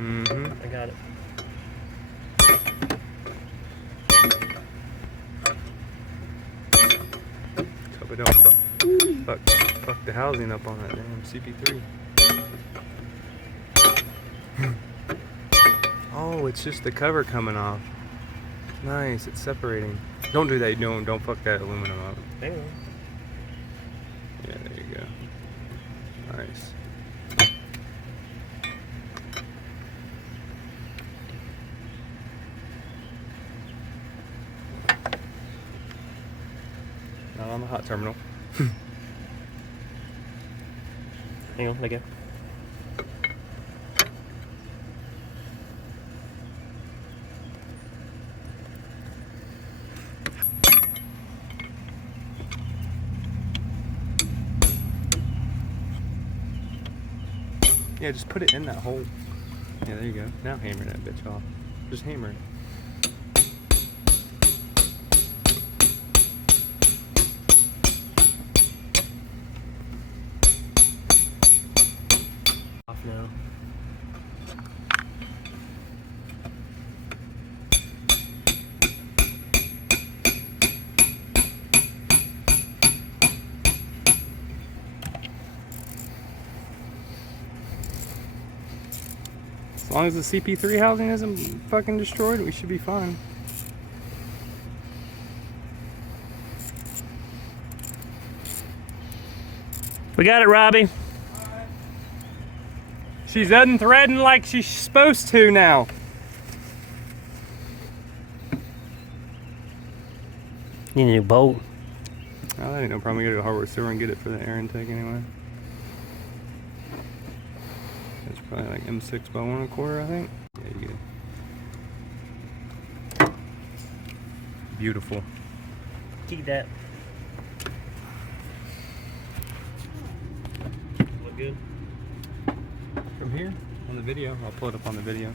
Mm-hmm. I got it. Hope it don't fuck the housing up on that damn CP3. Oh, it's just the cover coming off. Nice, it's separating. Don't do that. Don't fuck that aluminum up. Hang on. Yeah, there you go. Nice. Not on the hot terminal. Hang on, let go. Yeah, just put it in that hole. Yeah, there you go. Now hammer that bitch off. Just hammer it. Off now. As long as the CP3 housing isn't fucking destroyed, we should be fine. We got it, Robbie. She's unthreading like she's supposed to now. You need a bolt. Oh, that ain't no problem. We go to a hardware store and get it for the air intake anyway. It's probably like M6 by 1 1/4, I think. Yeah, you get it. Beautiful. Keep that. Look good? From here, on the video, I'll pull it up on the video.